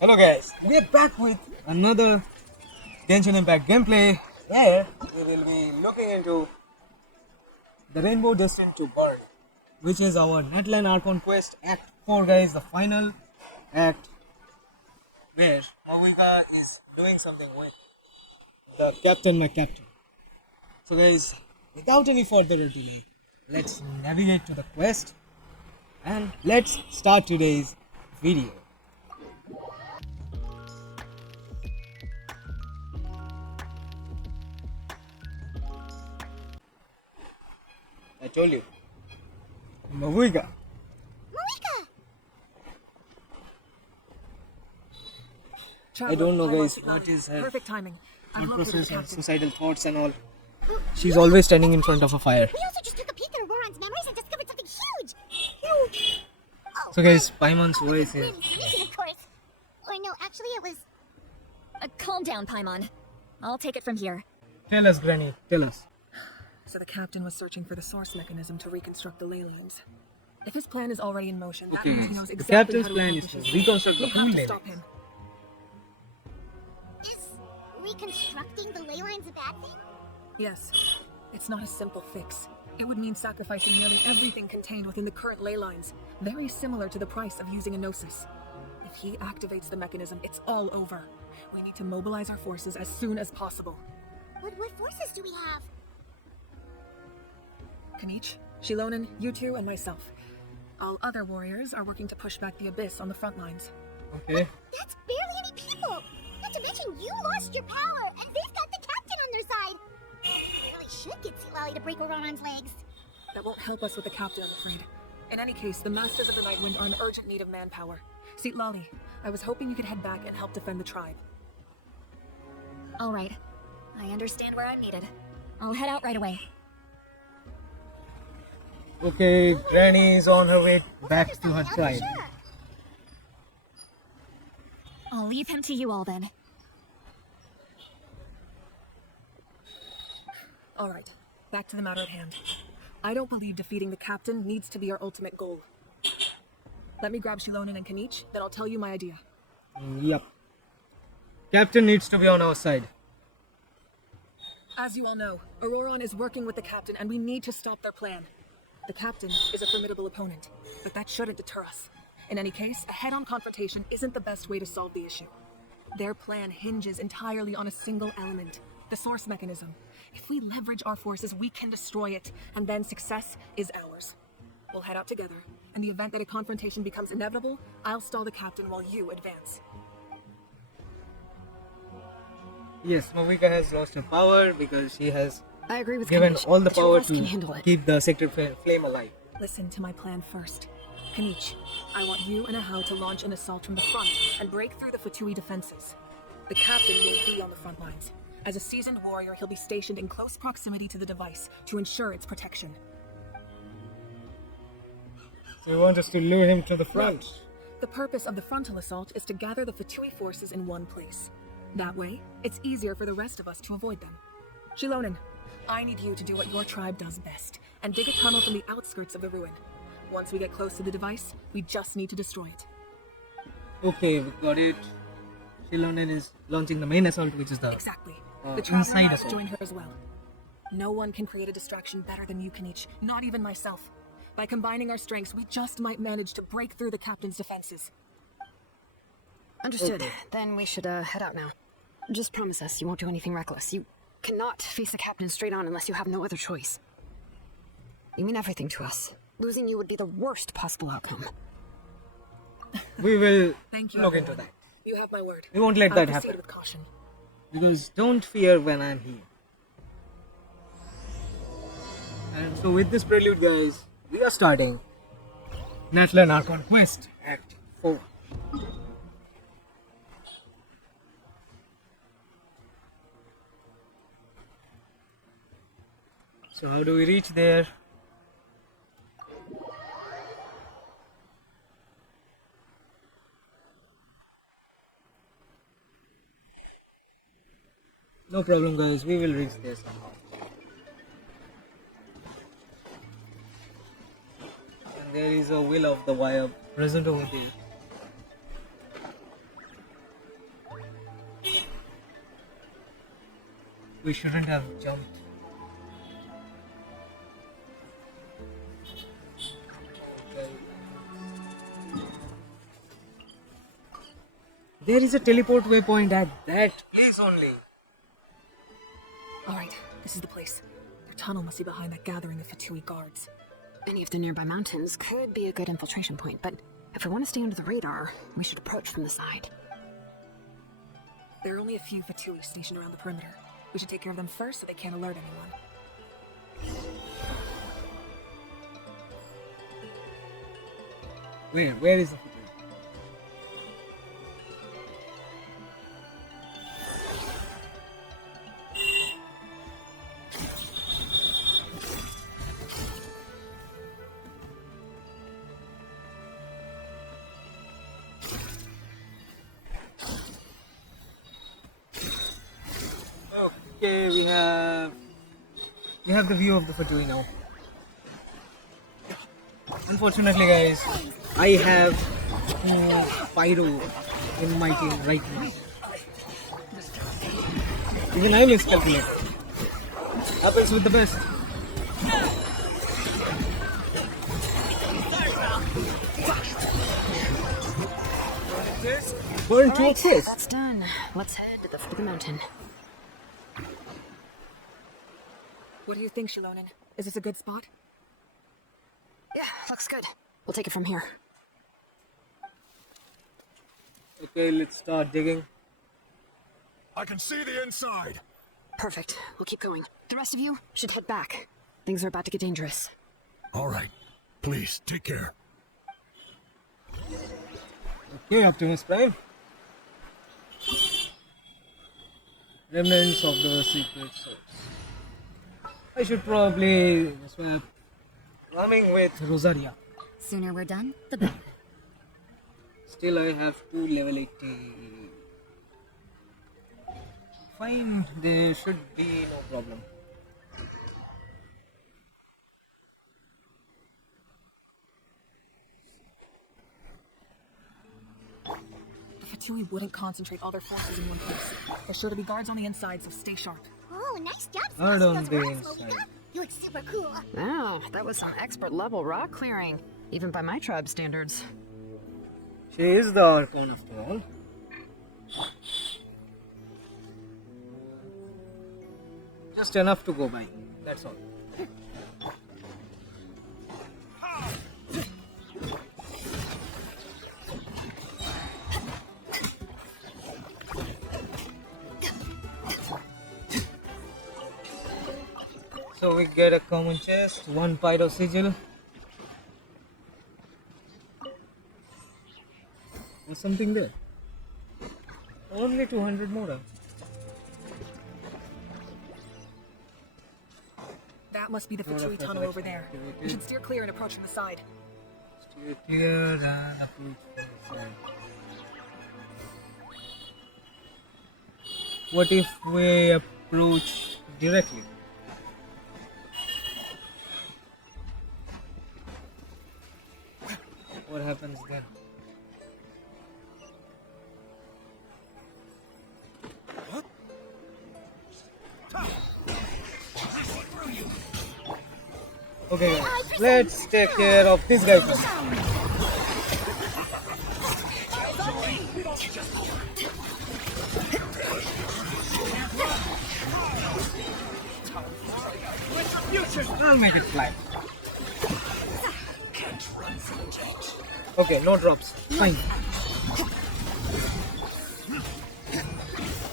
Hello guys, we are back with another Genshin Impact gameplay where we will be looking into the Rainbow Destined to Burn, which is our Natlan Archon quest Act 4 guys, the final act where Mavuika is doing something with the captain, my captain. So guys, without any further delay, let's navigate to the quest and let's start today's video. I told you. Mavuika. I don't know guys what is her Perfect timing. thought process, her suicidal thoughts and all. She's always standing in front of a fire. We also just took a peek at Ororon's memories and discovered something huge! Huge! Oh, So guys, Paimon's voice is... of course. Or no, actually it was... Calm down, Paimon. I'll take it from here. Tell us Granny, tell us. So the captain was searching for the source mechanism to reconstruct the ley lines. If his plan is already in motion, that Okay, means he knows the exactly captain's how to plan is accomplish to his reconstruct the We have whole to ley stop lines. him. Is reconstructing the ley lines a bad thing? Yes. It's not a simple fix. It would mean sacrificing nearly everything contained within the current ley lines, very similar to the price of using a gnosis. If he activates the mechanism, it's all over. We need to mobilize our forces as soon as possible. What forces do we have? Kanich, Xilonen, you two, and myself. All other warriors are working to push back the abyss on the front lines. Okay. That's barely any people! Not to mention you lost your power, and they've got the captain on their side! We really should get Sealali to break Ororon's legs. That won't help us with the captain, I'm afraid. In any case, the Masters of the Night Wind are in urgent need of manpower. Seatlali, I was hoping you could head back and help defend the tribe. All right. I understand where I'm needed. I'll head out right away. Okay, Granny is on her way back to her tribe. Sure. I'll leave him to you all then. All right, back to the matter at hand. I don't believe defeating the captain needs to be our ultimate goal. Let me grab Xilonen and Kanich, then I'll tell you my idea. Yup. Captain needs to be on our side. As you all know, Ororon is working with the captain and we need to stop their plan. The captain is a formidable opponent, but that shouldn't deter us. In any case, a head-on confrontation isn't the best way to solve the issue. Their plan hinges entirely on a single element, the source mechanism. If we leverage our forces, we can destroy it, and then success is ours. We'll head out together. In the event that a confrontation becomes inevitable, I'll stall the captain while you advance. Yes, Mavuika has lost her power because she has I agree with given Kanich. all the Two power of us can handle to it. keep the sector flame alive. Listen to my plan first. Kanich, I want you and Ahau to launch an assault from the front and break through the Fatui defenses. The captain will be on the front lines. As a seasoned warrior, he'll be stationed in close proximity to the device to ensure its protection. So you want us to lure him to the front? Right. The purpose of the frontal assault is to gather the Fatui forces in one place. That way, it's easier for the rest of us to avoid them. Xilonen, I need you to do what your tribe does best, and dig a tunnel from the outskirts of the ruin. Once we get close to the device, we just need to destroy it. Okay, we got it. Xilonen is launching the main assault, which is the Exactly. The traveler inside has assault. joined her as well. No one can create a distraction better than you, Kanich, not even myself. By combining our strengths, we just might manage to break through the captain's defenses. Understood. Then we should head out now. Just promise us you won't do anything reckless. You cannot face the captain straight on unless you have no other choice. You mean everything to us. Losing you would be the worst possible outcome. We will Thank you, look into everyone. that. You have my word. We won't let I'll that proceed happen. with caution. Because don't fear when I'm here. And so with this prelude guys, we are starting Natlan Archon Quest Act 4. So how do we reach there? No problem guys, we will reach there somehow. And there is a will of the wire present over there. We shouldn't have jumped. Okay. There is a teleport waypoint at that place only. Alright, this is the place. Their tunnel must be behind that gathering of Fatui guards. Any of the nearby mountains could be a good infiltration point, but if we want to stay under the radar, we should approach from the side. There are only a few Fatui stationed around the perimeter. We should take care of them first so they can't alert anyone. Where is the Fatui? Okay, we have the view of the Fatui now. Unfortunately, guys, I have Pyro in my team right now. Even I miscalculate. Happens with the best. Burn to a kiss. That's done. Let's head to the foot of the mountain. What do you think, Xilonen? Is this a good spot? Yeah, looks good. We'll take it from here. Okay, let's start digging. I can see the inside. Perfect. We'll keep going. The rest of you should head back. Things are about to get dangerous. All right. Please, take care. Okay, Optimus Prime. Remnants of the secret source. I should probably swap roaming with Rosaria. Sooner we're done, the better. Still, I have 2 level 80. Fine, there should be no problem. The Fatui wouldn't concentrate all their forces in one place. There's sure to be guards on the inside, so stay sharp. Oh, nice job, Hard on those the rocks, inside. Mavuika. You look super cool. Wow, that was some expert level rock clearing, even by my tribe standards. She is the Archon after all. Just enough to go by. That's all. So we get a common chest, 1 pyro sigil. There's something there. Only 200 more. That must be the Fatui tunnel over there. We should steer clear and approach from the side. Steer clear and approach from the side. What if we approach directly? What happens then? Okay, guys, let's take care of this guy first. I'll make it fly. Okay, no drops. Fine.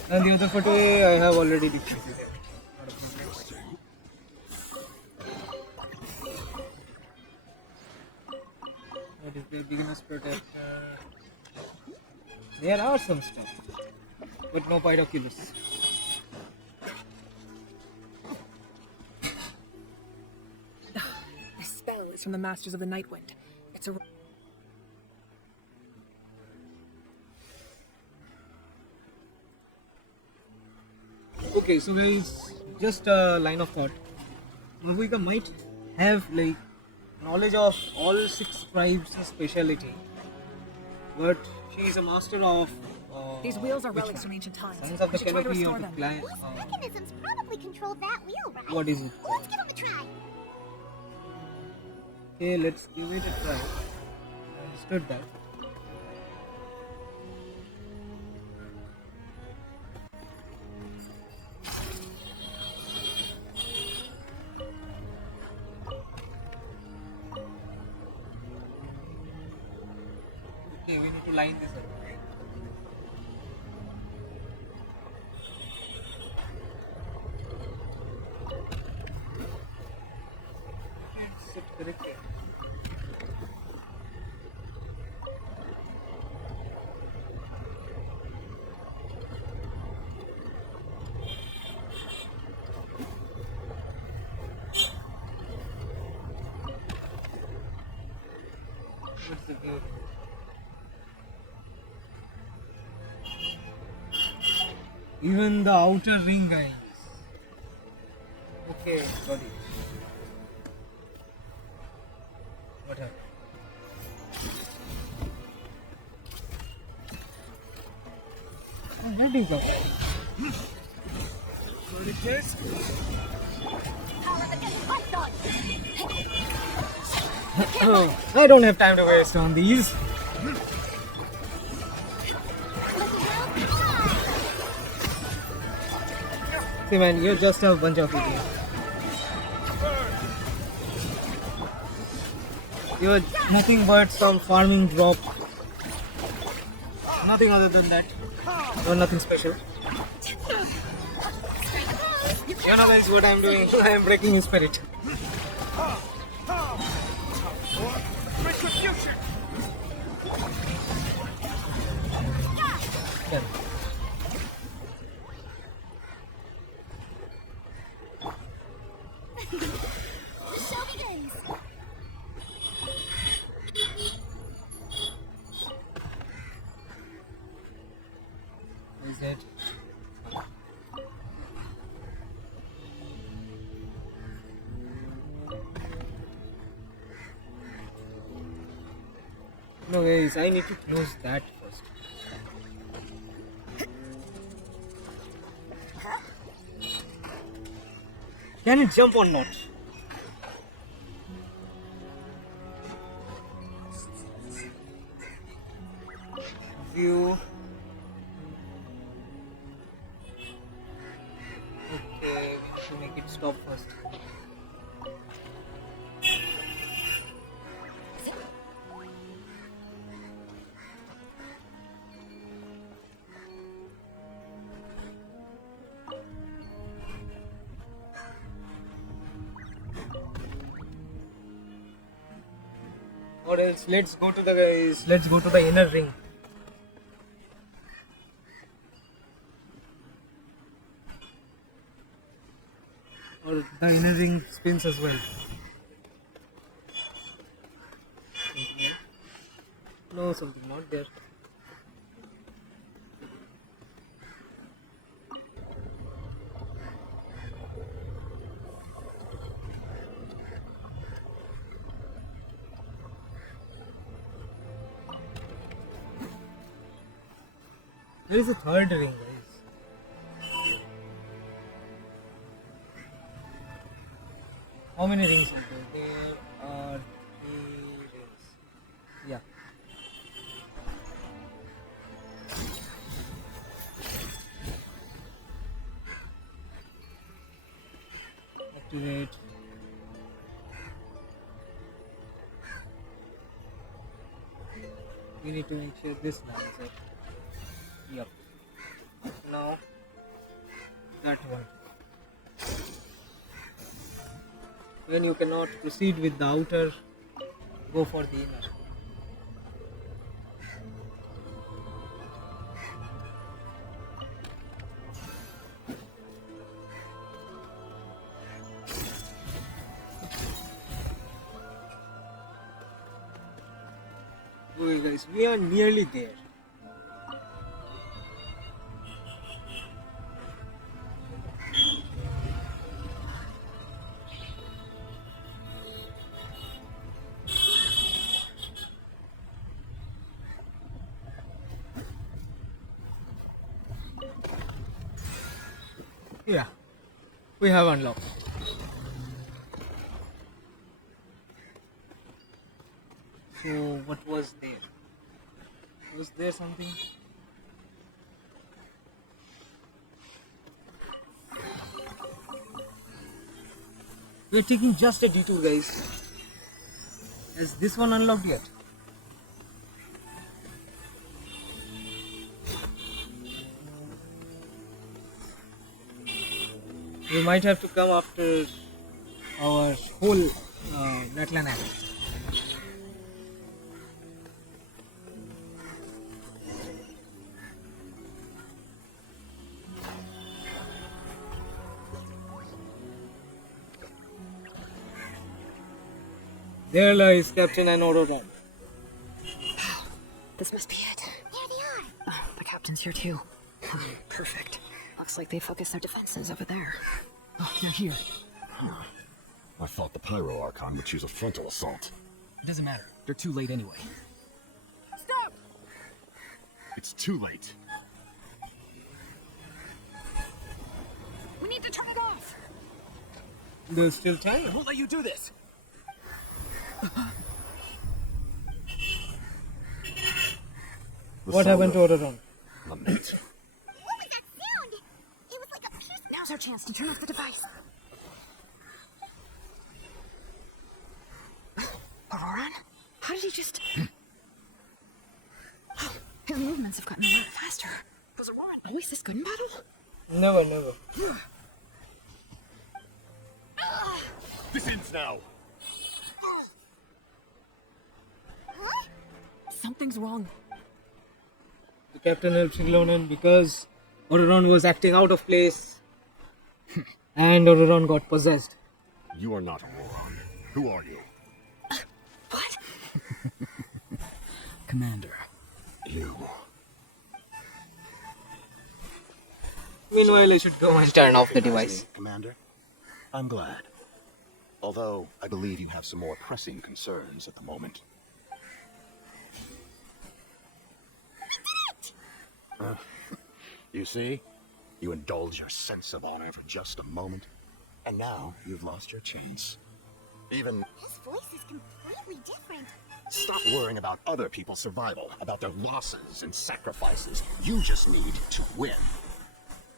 And the other Fatui I have already defeated. What is the beginner's protector? There are some stuff, but no Pyroculus. This spell is from the Masters of the Nightwind. It's a... Okay, so guys, just a line of thought. Mavuika might have like knowledge of all 6 tribes' speciality, but she is a master of These wheels are relics from ancient times. Signs of We the should try to canopy restore of the them. client. These mechanisms probably control that wheel, right? What is it? Let's give them a try. Okay, let's give it a try. I understood that. Okay, we need to line this up. Sit correctly. What's the view? Even the outer ring, guys. Okay, got it. What happened? That is okay. Got it, guys? Oh, I don't have time to waste on these. See man, you're just a bunch of idiots. You're nothing but some farming drop. Nothing other than that. You're nothing special. You analyze what I'm doing. I'm breaking his spirit. Yeah. Show me games. Is it? No guys, I need to close that first. Can it jump or not? View. Okay, we should make it stop first. Or else let's go to the guys. Let's go to the inner ring. Or the inner ring spins as well. No, something not there. There is a third ring, guys. How many rings are there? There are 3 rings. Yeah. Activate. We need to make sure this lines up. Yep. Now that one. When you cannot proceed with the outer, go for the inner. Okay guys, we are nearly there. Yeah, we have unlocked. So what was there? Was there something? We're taking just a detour, guys. Is this one unlocked yet? We might have to come after our whole Natlan Archon. There lies Captain and Ororon. This must be it. There they are. Oh, the captain's here too. Perfect. Looks like they focused their defenses over there. Oh, they're here. I thought the Pyro Archon would choose a frontal assault. It doesn't matter. They're too late anyway. Stop! It's too late. We need to turn it off! There's still time. Won't let you do this. What happened to Ororon? Lament. What was that sound? It was like a piercing. Now's our chance to turn off the device. Ororon? How did he just... His movements have gotten a lot faster. Was Ororon always this good in battle? Never. This ends now. What? Something's wrong. The captain helped Xilonen because Ororon was acting out of place and Ororon got possessed. You are not Ororon. Who are you? What? Commander. You. Meanwhile, I should go and turn off the device. Commander, I'm glad. Although, I believe you have some more pressing concerns at the moment. You see? You indulge your sense of honor for just a moment, and now you've lost your chance. Even His voice is completely different. stop worrying about other people's survival, about their losses and sacrifices. You just need to win.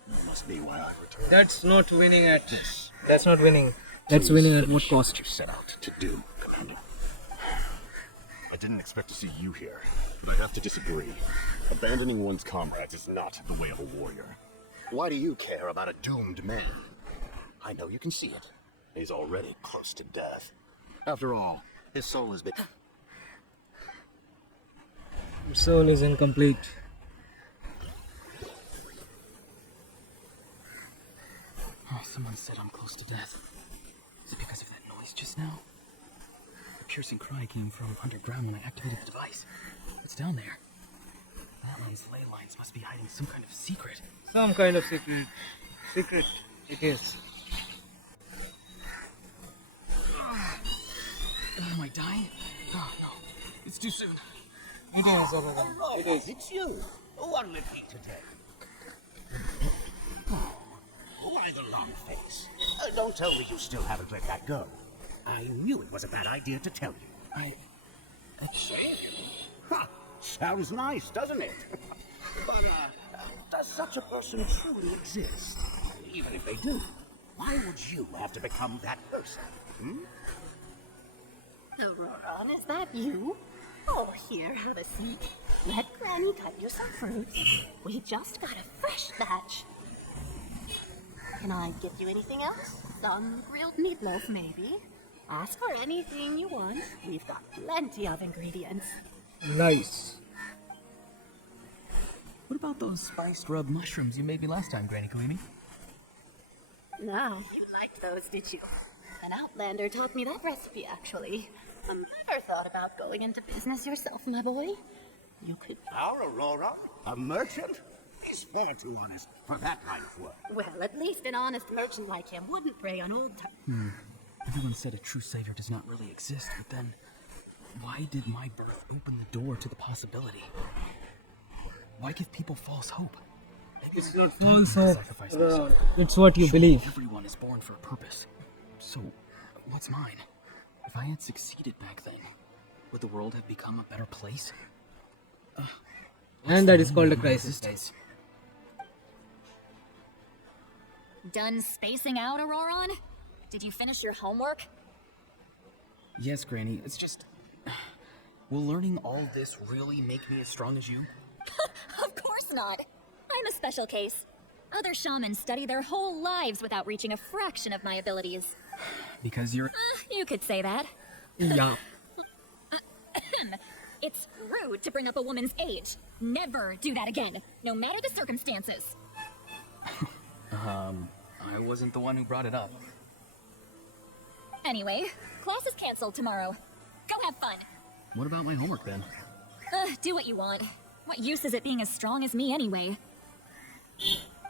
That must be why I returned. That's not winning at... That's not winning. That's winning at what cost? What you set out to do, Commander. I didn't expect to see you here, but I have to disagree. Abandoning one's comrades is not the way of a warrior. Why do you care about a doomed man? I know you can see it. He's already close to death. After all, his soul has been... Soul is incomplete. Oh, someone said I'm close to death. Is it because of that noise just now? The piercing cry came from underground when I activated the device. It's down there. Natlan's ley lines must be hiding some kind of secret. Some kind of secret. Secret it is. Am I dying? Oh, no. It's too soon. It is, Ororon. It is. It's you. One with me today. Why the long face? Don't tell me you still haven't let that go. I knew it was a bad idea to tell you. Ha! Sounds nice, doesn't it? But, does such a person truly exist? Even if they do, why would you have to become that person? Ororon, is that you? Oh, here, have a seat. Let Granny cut you some fruits. We just got a fresh batch. Can I give you anything else? Some grilled meatloaf, maybe? Ask for anything you want. We've got plenty of ingredients. Nice. What about those spiced rub mushrooms you made me last time, Granny Kaimi? No, you liked those, did you? An outlander taught me that recipe, actually. Never thought about going into business yourself, my boy? You could... Our Aurora? A merchant? He's far too honest for that kind of work. Well, at least an honest merchant like him wouldn't prey on old time. Everyone said a true savior does not really exist, but then why did my birth open the door to the possibility? Why give people false hope? Maybe It's I'm not false or sacrifice myself. it's what you believe. Everyone is born for a purpose. So, what's mine? If I had succeeded back then, would the world have become a better place? And that is called a crisis. Resistance. Done spacing out, Ororon? Did you finish your homework? Yes, Granny. It's just... Will learning all this really make me as strong as you? Of course not. I'm a special case. Other shamans study their whole lives without reaching a fraction of my abilities. Because you're... You could say that. Yeah. It's rude to bring up a woman's age. Never do that again, no matter the circumstances. I wasn't the one who brought it up. Anyway, class is canceled tomorrow. Go have fun. What about my homework then? Do what you want. What use is it being as strong as me anyway?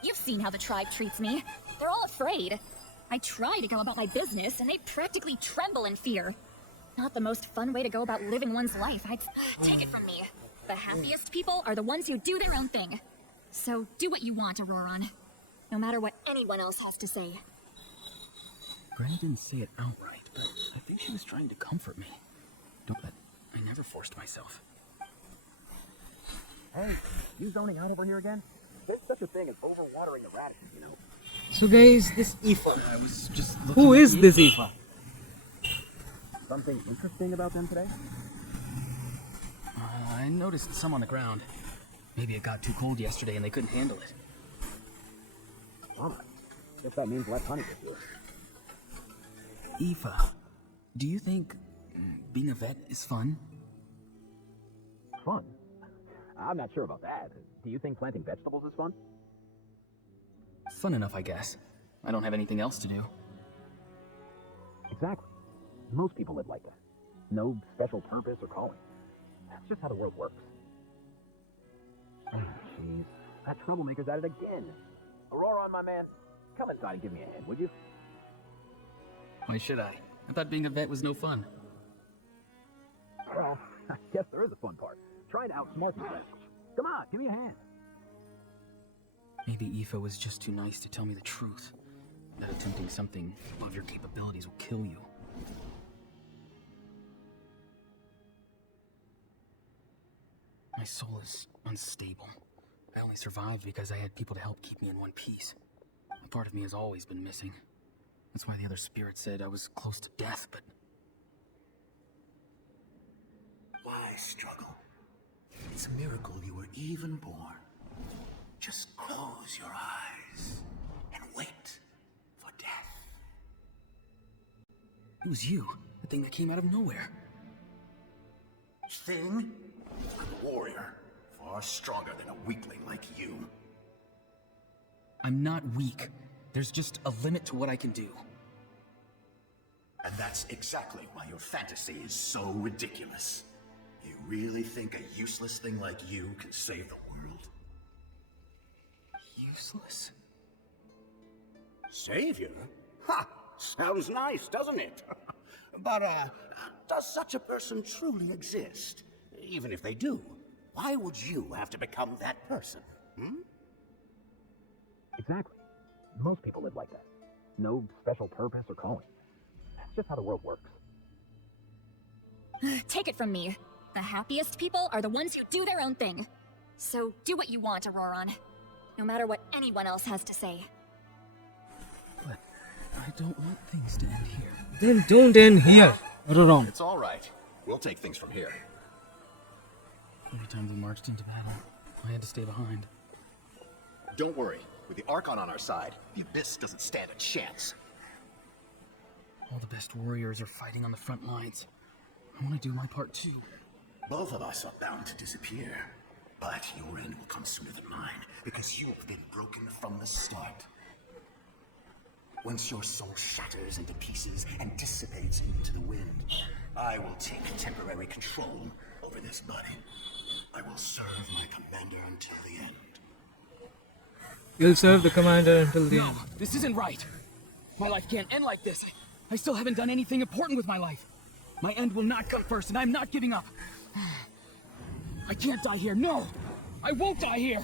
You've seen how the tribe treats me. They're all afraid. I try to go about my business, and they practically tremble in fear. Not the most fun way to go about living one's life. I'd take it from me. The happiest people are the ones who do their own thing. So do what you want, Ororon. No matter what anyone else has to say. Granny didn't say it outright, but I think she was trying to comfort me. I never forced myself. Hey, you zoning out over here again? There's such a thing as overwatering the radishes, you know. So guys, this Aoife. I was just looking Who at is you. this Aoife? Something interesting about them today? I noticed some on the ground. Maybe it got too cold yesterday and they couldn't handle it. Alright. Guess that means less honey this year. Aoife, do you think being a vet is fun? Fun? I'm not sure about that. Do you think planting vegetables is fun? Fun enough, I guess. I don't have anything else to do. Exactly. Most people live like that. No special purpose or calling. That's just how the world works. Oh, jeez. That troublemaker's at it again. Ororon, my man, come inside and give me a hand, would you? Why should I? I thought being a vet was no fun. Well, I guess there is a fun part. Trying to outsmart these guys. Come on, give me a hand. Maybe Aoife was just too nice to tell me the truth. That attempting something above your capabilities will kill you. My soul is unstable. I only survived because I had people to help keep me in one piece. A part of me has always been missing. That's why the other spirit said I was close to death, but... Why struggle? It's a miracle you were even born. Just close your eyes and wait for death. It was you, the thing that came out of nowhere. Thing? I'm a warrior, far stronger than a weakling like you. I'm not weak. There's just a limit to what I can do. And that's exactly why your fantasy is so ridiculous. You really think a useless thing like you can save the world? Useless? Savior? Ha! Sounds nice, doesn't it? But, does such a person truly exist? Even if they do, why would you have to become that person? Exactly. Most people live like that. No special purpose or calling. That's just how the world works. Take it from me. The happiest people are the ones who do their own thing. So do what you want, Ororon. No matter what anyone else has to say. But I don't want things to end here. Then don't end here, Ororon. It's all right. We'll take things from here. Every time we marched into battle, I had to stay behind. Don't worry. With the Archon on our side, the Abyss doesn't stand a chance. All the best warriors are fighting on the front lines. I want to do my part too. Both of us are bound to disappear. But your end will come sooner than mine, because you have been broken from the start. Once your soul shatters into pieces and dissipates into the wind, I will take temporary control over this body. I will serve my commander until the end. You'll serve the commander until the No, end. this isn't right. My life can't end like this. I still haven't done anything important with my life. My end will not come first, and I'm not giving up. I can't die here. No! I won't die here!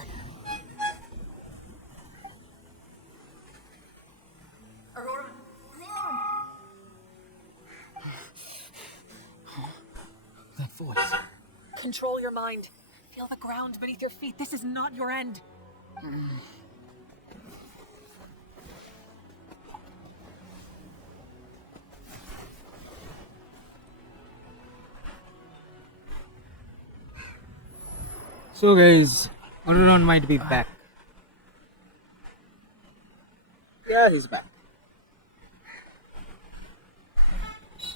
Control your mind. Feel the ground beneath your feet. This is not your end. So guys, Ororon might be back. Yeah, he's back.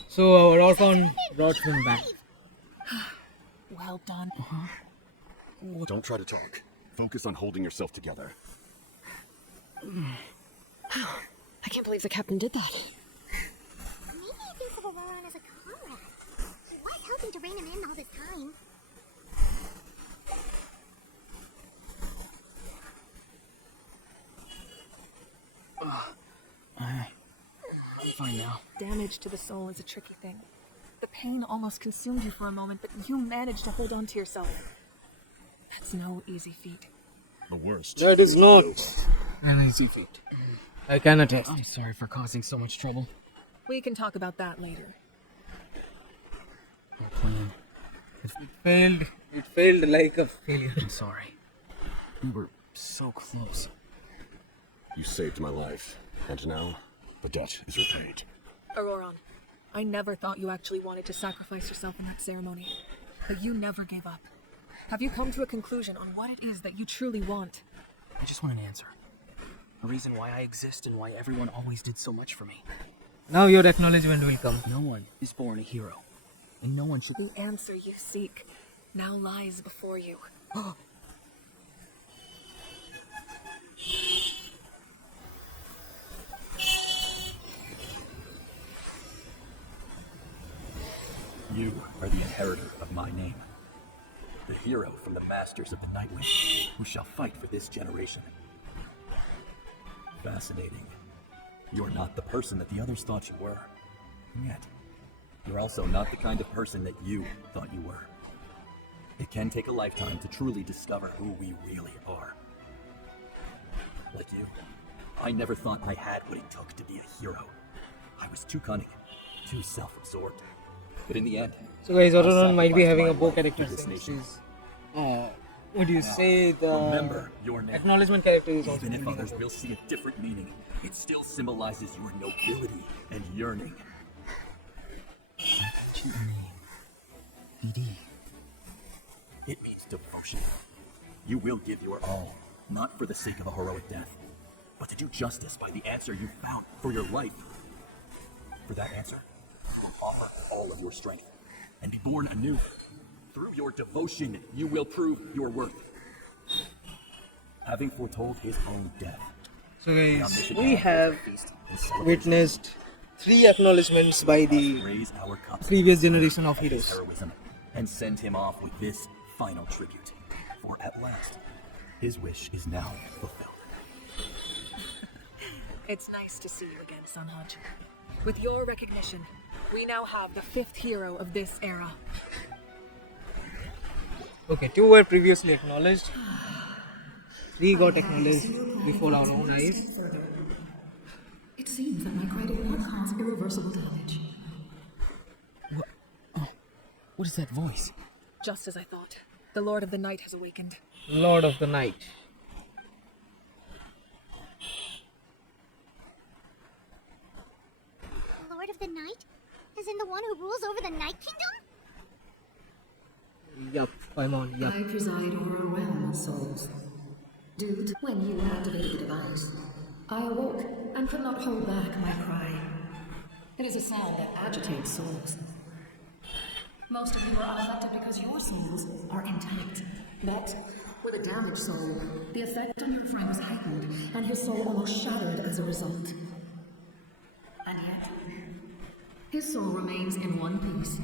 So our Archon brought him back. Well done. Don't try to talk. Focus on holding yourself together. I can't believe the captain did that. Maybe he thinks of Ororon as a comrade. He was helping to rein him in all this time. I'm fine now. Damage to the soul is a tricky thing. The pain almost consumed you for a moment, but you managed to hold on to yourself. That's no easy feat. The worst. That is not an easy feat. I can attest. I'm sorry for causing so much trouble. We can talk about that later. Our plan. It failed like a failure. I'm sorry. We were so close. You saved my life, and now the debt is repaid. Ororon, I never thought you actually wanted to sacrifice yourself in that ceremony, but you never gave up. Have you come to a conclusion on what it is that you truly want? I just want an answer. A reason why I exist and why everyone always did so much for me. Now your acknowledgement will come. No one is born a hero. And no one should... The answer you seek now lies before you. You are the inheritor of my name. The hero from the masters of the Nightwind, who shall fight for this generation. Fascinating. You're not the person that the others thought you were. And yet, you're also not the kind of person that you thought you were. It can take a lifetime to truly discover who we really are. Like you, I never thought I had what it took to be a hero. I was too cunning, too self-absorbed. But in the end, So guys, I Ororon might be sacrificed having my a bow life for character this since nation. he's, what do you say, the Remember your name. acknowledgement character is also Even if building others up. will see a different meaning, it still symbolizes your nobility and yearning. What's your name? BD. It means devotion. You will give your all, not for the sake of a heroic death, but to do justice by the answer you found for your life. For that answer, offer all of your strength and be born anew. Through your devotion, you will prove your worth. Having foretold his own death, So the guys, omniscient we God have holds a feast and celebrates witnessed 3 acknowledgements by the raise our cups previous generation of at his heroes. heroism and send him off with this final tribute. For at last, his wish is now fulfilled. It's nice to see you again, Sunhaj. With your recognition, we now have the 5th hero of this era. Okay, 2 were previously acknowledged. 3 got acknowledged before our own eyes. It seems that my cry did not cause irreversible damage. What is that voice? Just as I thought. The Lord of the Night has awakened. Lord of the Night. Lord of the Night? As in the one who rules over the Night Kingdom? Yup, Paimon, yup. I preside over a realm of souls. Dude, when you activated the device, I awoke and could not hold back my cry. It is a sound that agitates souls. Most of you are unaffected because your souls are intact. But with a damaged soul, the effect on your friend was heightened, and his soul almost shattered as a result. And yet, his soul remains in one piece.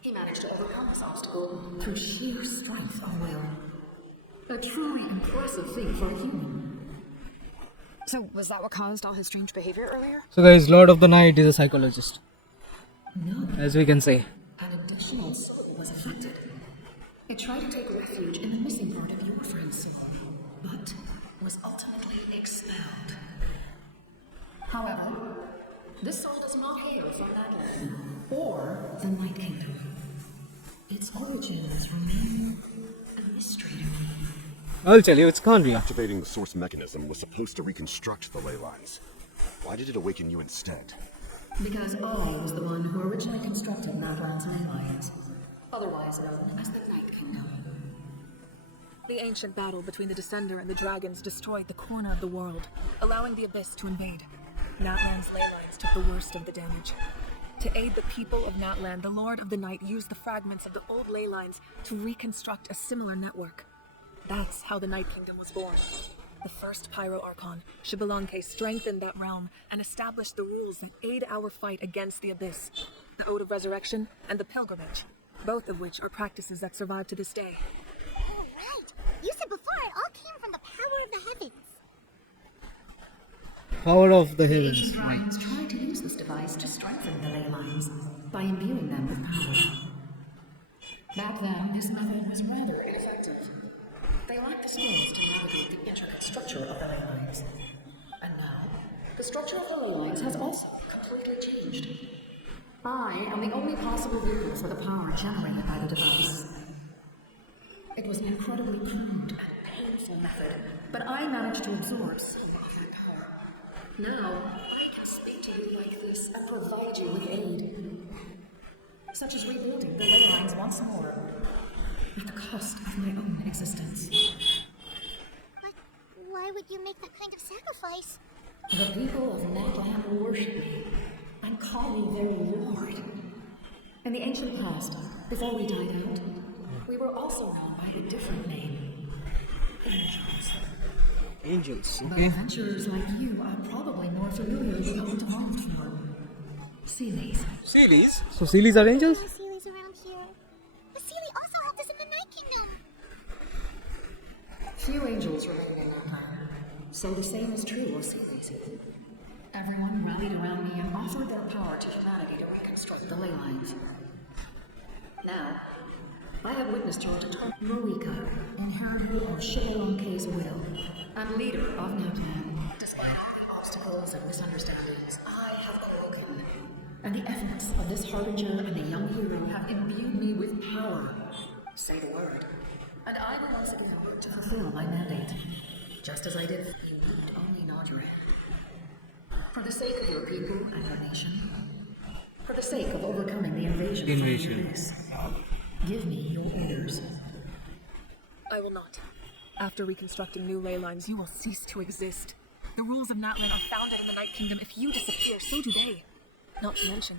He managed to overcome this obstacle through sheer strength of will. A truly impressive feat for a human. So, was that what caused all his strange behavior earlier? So guys, Lord of the Night is a psychologist, No, as we can say. an additional soul was affected. It tried to take refuge in the missing part of your friend's soul, but was ultimately expelled. However, this soul does not hail from Natlan or the Night Kingdom. Its origins remain a mystery to me. I'll tell you, it's Conria. Activating the source mechanism was supposed to reconstruct the ley lines. Why did it awaken you instead? Because I was the one who originally constructed Natlan's ley lines, otherwise known as the Night Kingdom. The ancient battle between the Descender and the dragons destroyed the corner of the world, allowing the Abyss to invade. Natlan's ley lines took the worst of the damage. To aid the people of Natlan, the Lord of the Night used the fragments of the old ley lines to reconstruct a similar network. That's how the Night Kingdom was born. The first Pyro Archon, Xilonen, strengthened that realm and established the rules that aid our fight against the Abyss. The Ode of Resurrection and the Pilgrimage, both of which are practices that survive to this day. Oh, right. You said before it all came from the power of the heavens. Power of the The heavens. ancient Dragons tried to use this device to strengthen the ley lines by imbuing them with power. Back then, this method was rather ineffective. They lacked the skills to navigate the intricate structure of the ley lines. And now, the structure of the ley lines has also completely changed. I am the only possible vehicle for the power generated by the device. It was an incredibly crude and painful method, but I managed to absorb some of that power. Now, I can speak to you like this and provide you with aid, such as rebuilding the ley lines once more, at the cost of my own existence. But why would you make that kind of sacrifice? The people of Natlan worship me and call me their lord. In the ancient past, before we died out, we were also known by a different name. Angels. Angels, But okay. adventurers like you are probably more familiar with the evolved form. Sealies. Sealies? So Sealies are angels? No Sealies around here. The Sealy also helped us in the Night Kingdom. Few angels remain in Natlan, so the same is true of Sealies. Everyone rallied around me and offered their power to humanity to reconstruct the ley lines. Now, I have witnessed your determined Mavuika, inheritor of Xilolen's will, and leader of Natlan. Despite all the obstacles and misunderstandings, I have awoken, and the efforts of this harbinger and the young hero have imbued me with power. Say the word, and I will once again work to fulfill my mandate, just as I did for you and only Nodred. For the sake of your people and your nation, for the sake of overcoming the invasion from the Abyss, give me your orders. I will not. After reconstructing new ley lines, you will cease to exist. The rules of Natlan are founded in the Night Kingdom. If you disappear, so do they. Not to mention,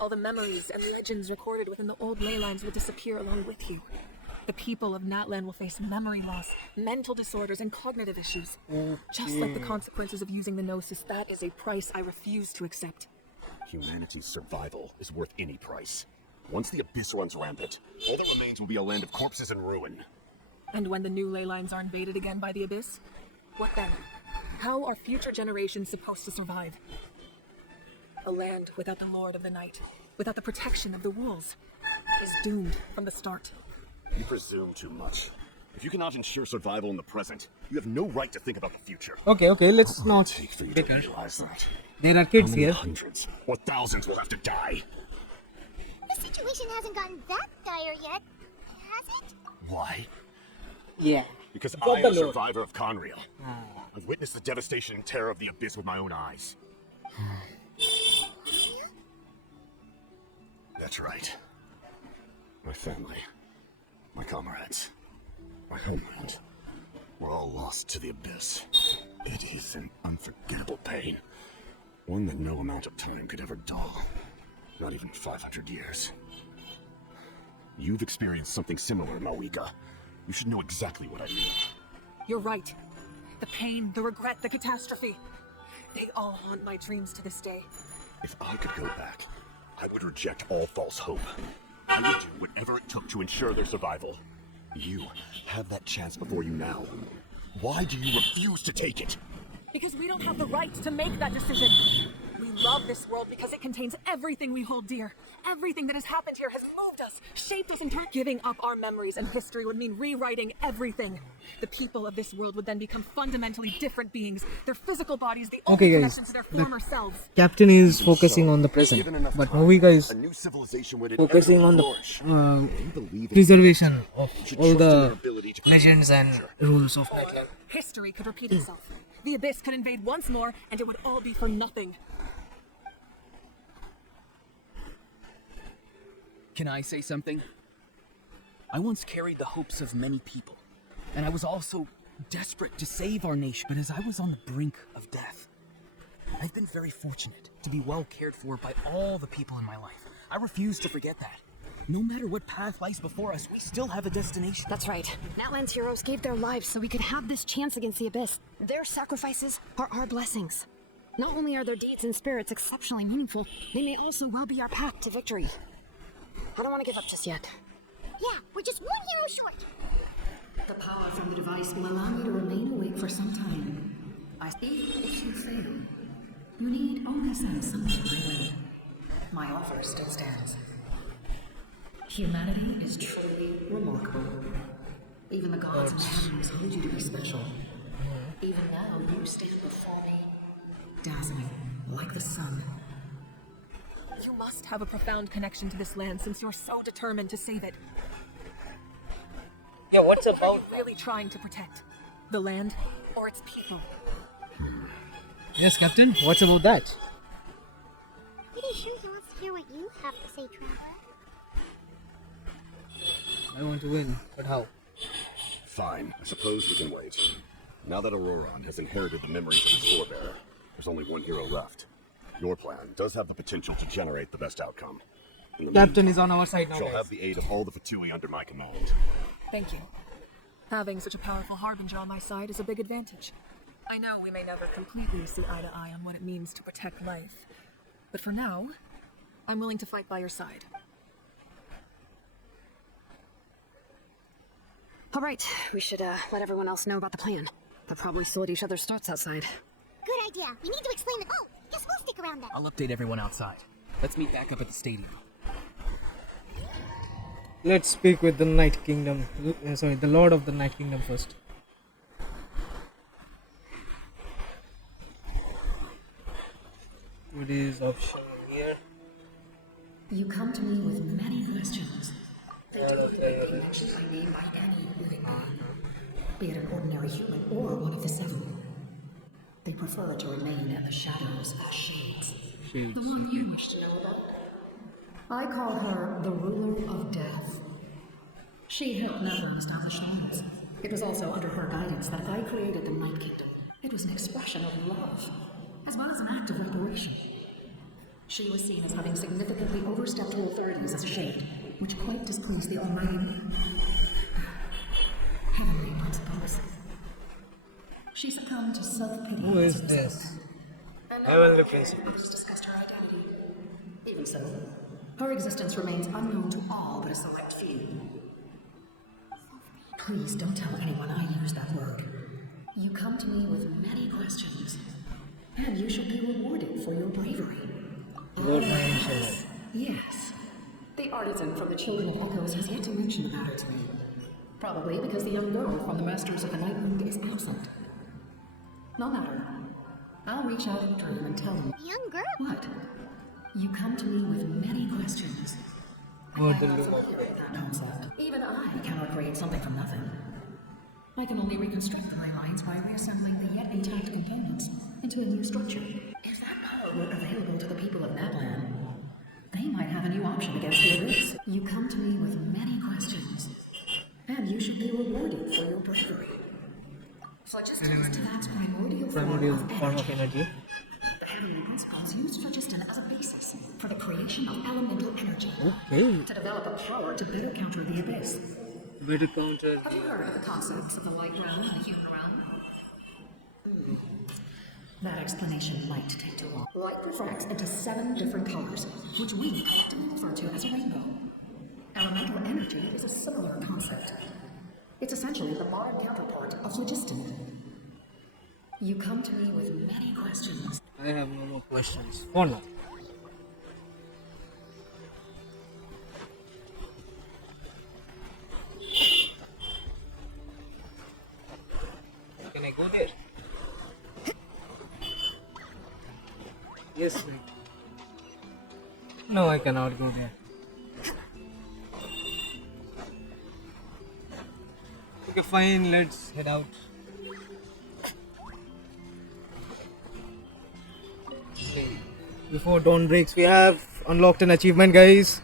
all the memories and legends recorded within the old ley lines will disappear along with you. The people of Natlan will face memory loss, mental disorders, and cognitive issues. Just like the consequences of using the Gnosis, that is a price I refuse to accept. Humanity's survival is worth any price. Once the Abyss runs rampant, all that remains will be a land of corpses and ruin. And when the new ley lines are invaded again by the Abyss, what then? How are future generations supposed to survive? A land without the Lord of the Night, without the protection of the wolves, is doomed from the start. You presume too much. If you cannot ensure survival in the present, you have no right to think about the future. Okay, let's not Take for you take to her. realize that. There are How kids many here. hundreds or thousands will have to die? The situation hasn't gotten that dire yet, has it? Why? Yeah. Because Got I the am a Lord. survivor of Conria. I've witnessed the devastation and terror of the Abyss with my own eyes. That's right. My family, my comrades, my homeland, we're all lost to the Abyss. It is an unforgettable pain. One that no amount of time could ever dull. Not even 500 years. You've experienced something similar, Mavuika. You should know exactly what I mean. You're right. The pain, the regret, the catastrophe. They all haunt my dreams to this day. If I could go back, I would reject all false hope. I would do whatever it took to ensure their survival. You have that chance before you now. Why do you refuse to take it? Because we don't have the right to make that decision. We love this world because it contains everything we hold dear. Everything that has happened here has moved us, shaped us, and giving up our memories and history would mean rewriting everything. The people of this world would then become fundamentally different beings. Their physical bodies, the Okay, only guys, connection to their the former selves. Captain is focusing on the present, Given enough but time, Mavuika is a new civilization would focusing inevitably on the flourish. We believe in preservation of You should all trust in their the ability to legends and rules of Or Natlan. history could repeat itself. The Abyss could invade once more, and it would all be for nothing. Can I say something? I once carried the hopes of many people, and I was also desperate to save our nation. But as I was on the brink of death, I've been very fortunate to be well cared for by all the people in my life. I refuse to forget that. No matter what path lies before us, we still have a destination. That's right. Natlan's heroes gave their lives so we could have this chance against the Abyss. Their sacrifices are our blessings. Not only are their deeds and spirits exceptionally meaningful, they may also well be our path to victory. I don't want to give up just yet. Yeah, we're just one hero short. The power from the device will allow me to remain awake for some time. I see if you fail. You need only send someone my way. My offer still stands. Humanity is truly remarkable. Even the gods and heavens hold you to be special. Even now, you stand before me, dazzling like the sun. You must have a profound connection to this land since you're so determined to save it. Yeah, what's What are you about? really trying to protect? The land or its people? Yes, Captain. What's about that? Pretty sure he wants to hear what you have to say, Traveler. I want to win, but how? Fine, I suppose we can wait. Now that Ororon has inherited the memories of his forebearer, there's only one hero left. Your plan does have the potential to generate the best outcome. In the Captain meantime, is on our side now, shall guys. have the aid of all the Fatui under my command. Thank you. Having such a powerful harbinger on my side is a big advantage. I know we may never completely see eye to eye on what it means to protect life, but for now, I'm willing to fight by your side. All right, we should let everyone else know about the plan. They're probably still at each other's throats outside. Good idea. We need to explain the. Oh, guess we'll stick around then. I'll update everyone outside. Let's meet back up at the stadium. Let's speak with the Night Kingdom. Sorry, the Lord of the Night Kingdom first. What is option here? You come to me with many questions. They do not be mentioned by name by any living being, be it an ordinary human or one of the seven. They prefer to remain in the shadows as shades. The one you wish to know about? I call her the ruler of death. She helped Natlan establish laws. It was also under her guidance that I created the Night Kingdom. It was an expression of love, as well as an act of reparation. She was seen as having significantly overstepped her authorities as a shade, which quite displeased the Almighty heavenly principles. She succumbed to self-pity. Who is this? Heavenly Principles. Discussed her identity. Even so, her existence remains unknown to all but a select few. Please don't tell anyone I use that word. You come to me with many questions, and you shall be rewarded for your bravery. Yes. The artisan from the Children of Echoes has yet to mention the matter to me. Probably because the young girl from the Masters of the Night Wind is absent. No matter. I'll reach out to him and tell him. Young girl? What? You come to me with many questions. Oh, I'm the not loom of familiar with that concept. Even I cannot create something from nothing. I can only reconstruct my lines by reassembling the yet intact components into a new structure. If that power were available to the people of Natlan, they might have a new option against the Abyss. You come to me with many questions, and you should be rewarded for your bravery. Phlogiston to that primordial form of energy. The heavenly principles used phlogiston as a basis for the creation of elemental energy. Okay. To develop a power to better counter the Abyss. Better counter. Have you heard of the concepts of the light realm and the human realm? That explanation might take too long. Light refracts into 7 different colors, which we collectively refer to as a rainbow. Elemental energy is a similar concept. It's essentially the modern counterpart of phlogiston. You come to me with many questions. I have no more questions for now. here. Yes, right. No, I cannot go there. Okay, fine, let's head out. Okay. Before dawn breaks, we have unlocked an achievement, guys.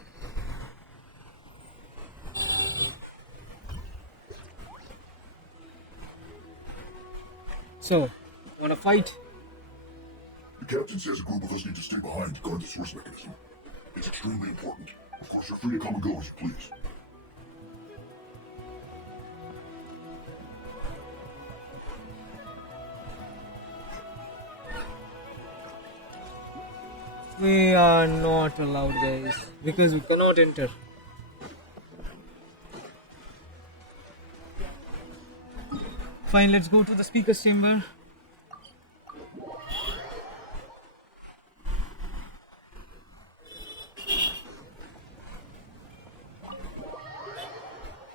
So, wanna fight? The captain says a group of us need to stay behind to guard the source mechanism. It's extremely important. Of course, you're free to come and go as you please. We are not allowed, guys, because we cannot enter. Fine, let's go to the speaker's chamber.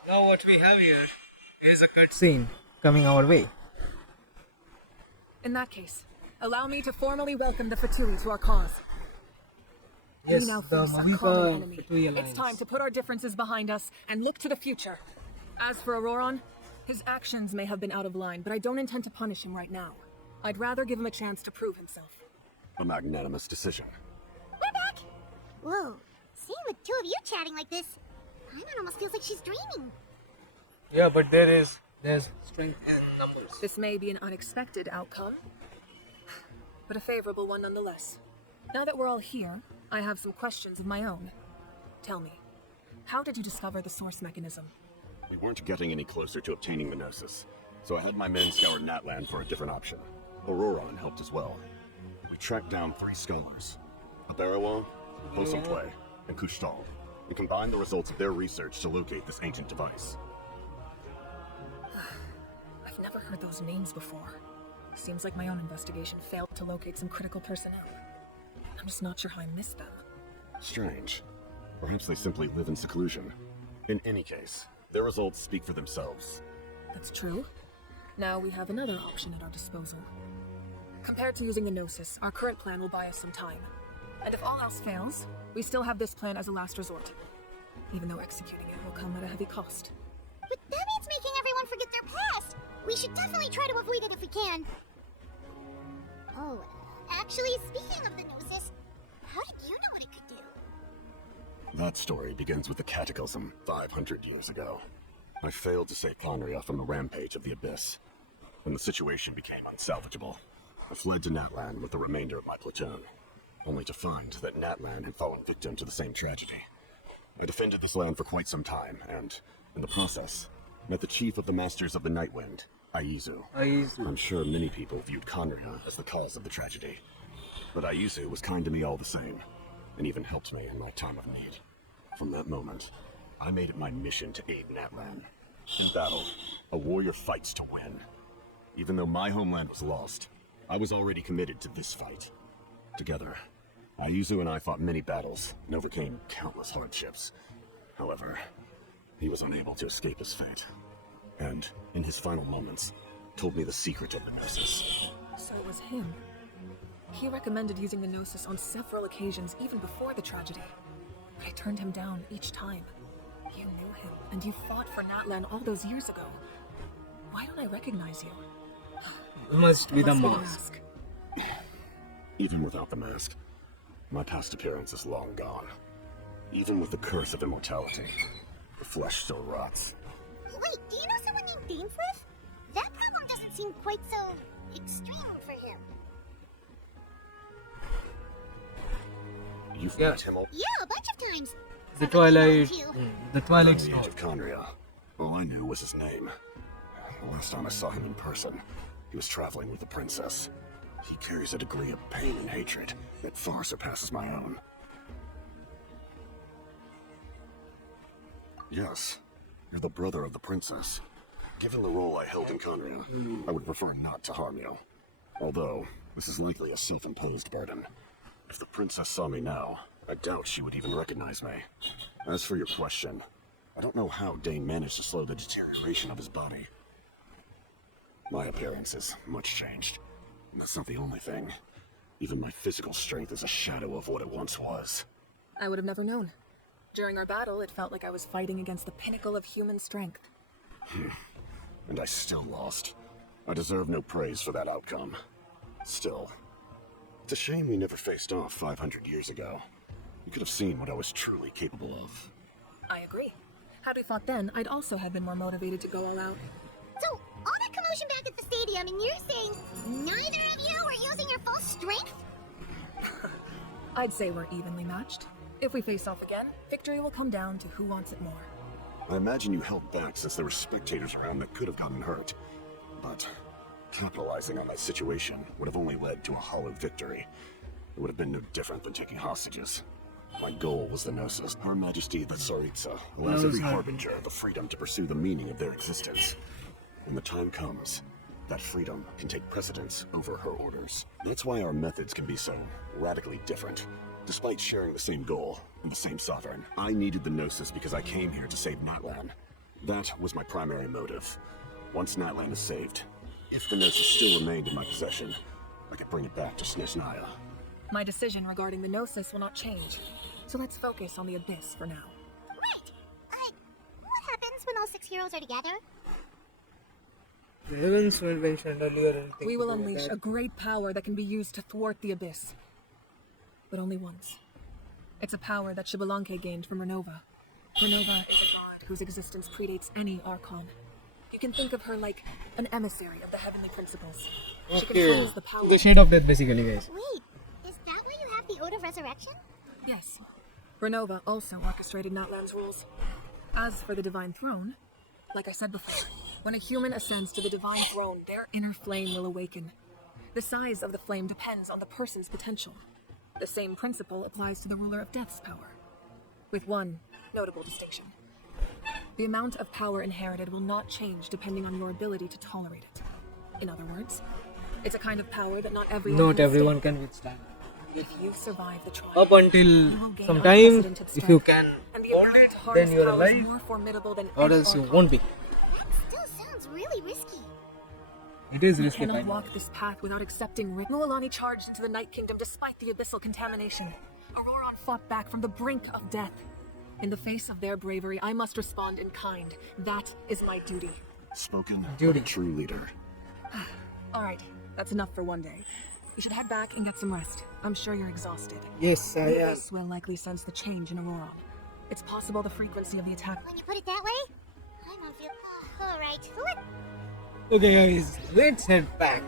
Now what we have here is a cutscene coming our way. In that case, allow me to formally welcome the Fatui to our cause. Yes, We now the face a Mavuika common and enemy. Fatui alliance. It's time to put our differences behind us and look to the future. As for Ororon, his actions may have been out of line, but I don't intend to punish him right now. I'd rather give him a chance to prove himself. A magnanimous decision. We're back! Whoa, seeing the two of you chatting like this, Paimon almost feels like she's dreaming. Yeah, but there's strength and numbers. This may be an unexpected outcome, but a favorable one nonetheless. Now that we're all here, I have some questions of my own. Tell me, how did you discover the source mechanism? We weren't getting any closer to obtaining the Gnosis, so I had my men scour Natlan for a different option. Ororon helped as well. We tracked down 3 scholars, Abarawa, Bosomtwe, and Kushtal, and combined the results of their research to locate this ancient device. I've never heard those names before. Seems like my own investigation failed to locate some critical personnel. I'm just not sure how I missed them. Strange. Perhaps they simply live in seclusion. In any case, their results speak for themselves. That's true. Now we have another option at our disposal. Compared to using the Gnosis, our current plan will buy us some time. And if all else fails, we still have this plan as a last resort. Even though executing it will come at a heavy cost. But that means making everyone forget their past! We should definitely try to avoid it if we can. Oh, actually, speaking of the Gnosis, how did you know what it could do? That story begins with the Cataclysm 500 years ago. I failed to save Conria from the rampage of the Abyss. When the situation became unsalvageable, I fled to Natlan with the remainder of my platoon, only to find that Natlan had fallen victim to the same tragedy. I defended this land for quite some time, and, in the process, met the chief of the Masters of the Nightwind, Aizu. I'm sure many people viewed Conria as the cause of the tragedy, but Aizu was kind to me all the same, and even helped me in my time of need. From that moment, I made it my mission to aid Natlan. In battle, a warrior fights to win. Even though my homeland was lost, I was already committed to this fight. Together, Aizu and I fought many battles and overcame countless hardships. However, he was unable to escape his fate, and, in his final moments, told me the secret of the Gnosis. So it was him. He recommended using the Gnosis on several occasions, even before the tragedy. But I turned him down each time. You knew him, and you fought for Natlan all those years ago. Why don't I recognize you? It must be the Must be mask. Even without the mask, my past appearance is long gone. Even with the curse of immortality, the flesh still rots. Wait, do you know someone named Danforth? That problem doesn't seem quite so extreme for him. You've met him all Yeah, a bunch of times. The Sounds like you know him Twilight. too. The Twilight the age Star. of Conria. All I knew was his name. The last time I saw him in person, he was traveling with the princess. He carries a degree of pain and hatred that far surpasses my own. Yes, you're the brother of the princess. Given the role I held in Conria, I would prefer not to harm you. Although, this is likely a self-imposed burden. If the princess saw me now, I doubt she would even recognize me. As for your question, I don't know how Dane managed to slow the deterioration of his body. My appearance is much changed. That's not the only thing. Even my physical strength is a shadow of what it once was. I would have never known. During our battle, it felt like I was fighting against the pinnacle of human strength. And I still lost. I deserve no praise for that outcome. Still, it's a shame we never faced off 500 years ago. You could have seen what I was truly capable of. I agree. Had we fought then, I'd also have been more motivated to go all out. So, all that commotion back at the stadium, and you're saying neither of you are using your full strength? I'd say we're evenly matched. If we face off again, victory will come down to who wants it more. I imagine you held back since there were spectators around that could have gotten hurt. But capitalizing on that situation would have only led to a hollow victory. It would have been no different than taking hostages. My goal was the Gnosis. Her Majesty the Tsaritsa allows every harbinger the freedom to pursue the meaning of their existence. When the time comes, that freedom can take precedence over her orders. That's why our methods can be so radically different. Despite sharing the same goal and the same sovereign, I needed the Gnosis because I came here to save Natlan. That was my primary motive. Once Natlan is saved, if the Gnosis still remained in my possession, I could bring it back to Snezhnaya. My decision regarding the Gnosis will not change. So let's focus on the Abyss for now. Right. What happens when all 6 heroes are together? The heavens were mentioned earlier. And We will unleash a great power that can be used to thwart the Abyss. But only once. It's a power that Xbalanque gained from Renova. Renova is a god whose existence predates any Archon. You can think of her like an emissary of the heavenly principles. She controls the power. The shade of death, basically, guys. Wait, is that why you have the Ode of Resurrection? Yes. Renova also orchestrated Natlan's rules. As for the Divine Throne, like I said before, when a human ascends to the Divine Throne, their inner flame will awaken. The size of the flame depends on the person's potential. The same principle applies to the ruler of Death's power, with one notable distinction. The amount of power inherited will not change depending on your ability to tolerate it. In other words, it's a kind of power that not everyone can withstand. If you survive the trial, Up until some time, if you can hold it, then you're alive, or else you won't be. That still sounds really risky. It is You risky. cannot walk this path without accepting risk. Mualani charged into the Night Kingdom despite the abyssal contamination. Ororon fought back from the brink of death. In the face of their bravery, I must respond in kind. That is my duty. Spoken like a true leader. All right, that's enough for one day. You should head back and get some rest. I'm sure you're exhausted. Yes, I am. This will likely sense the change in Ororon. It's possible the frequency of the attack. When you put it that way, I don't feel... Alright, Okay, guys, let's head back.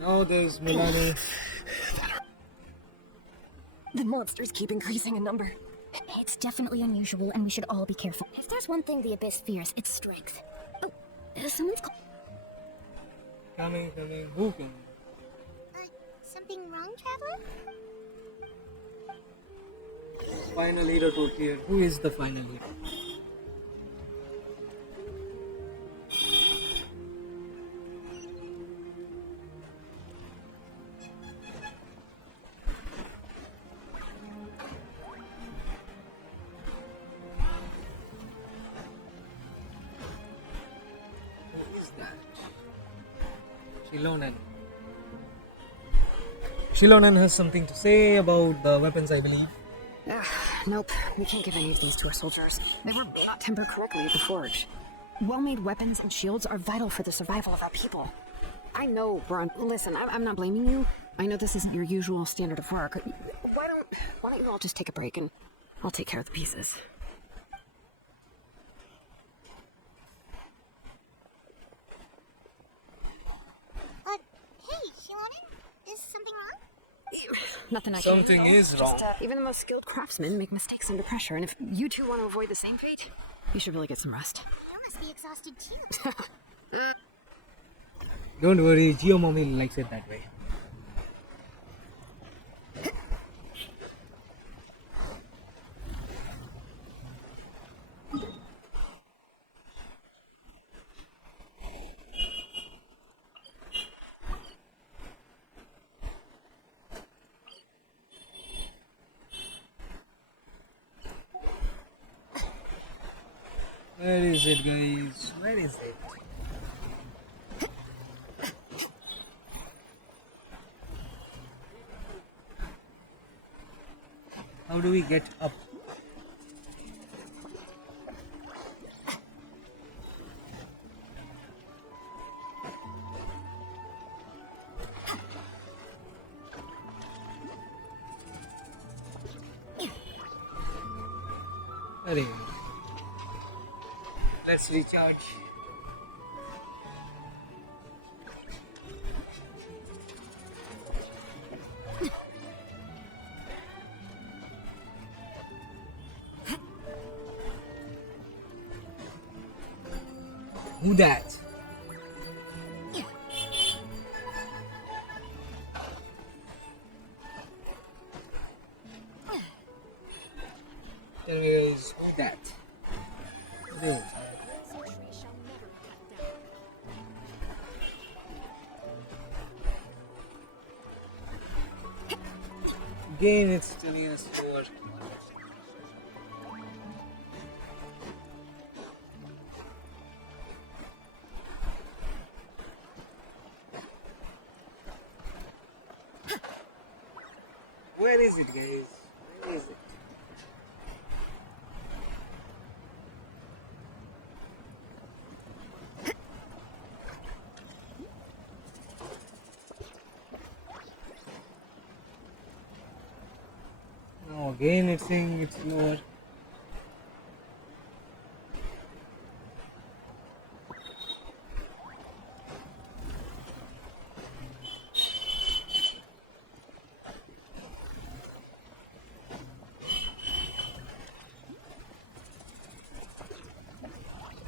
Now there's Milani. The monsters keep increasing in number. It's definitely unusual, and we should all be careful. If there's one thing the Abyss fears, it's strength. Oh, someone's Coming. Who can? something wrong, Traveler? Final hero to appear. Who is the final hero? Who is that? Xilonen. Xilonen has something to say about the weapons, I believe. Nope, we can't give any of these to our soldiers. They were not tempered correctly at the forge. Well-made weapons and shields are vital for the survival of our people. I know, Bron. Listen, I'm not blaming you. I know this isn't your usual standard of work. Why don't you all just take a break and I'll take care of the pieces. Hey, Xilonen? Is something wrong? Nothing I can Something handle. is wrong. Even the most skilled craftsmen make mistakes under pressure, and if you two want to avoid the same fate, you should really get some rest. You must be exhausted too. Don't worry, Geo Mommy likes it that way. Where is it, guys? Where is it? How do we get up? Arey. Let's recharge. Who that? Tell me guys, who that? Dude. Again, it's telling us what. Where is it, guys? Where is it? No, again it's saying it's lower.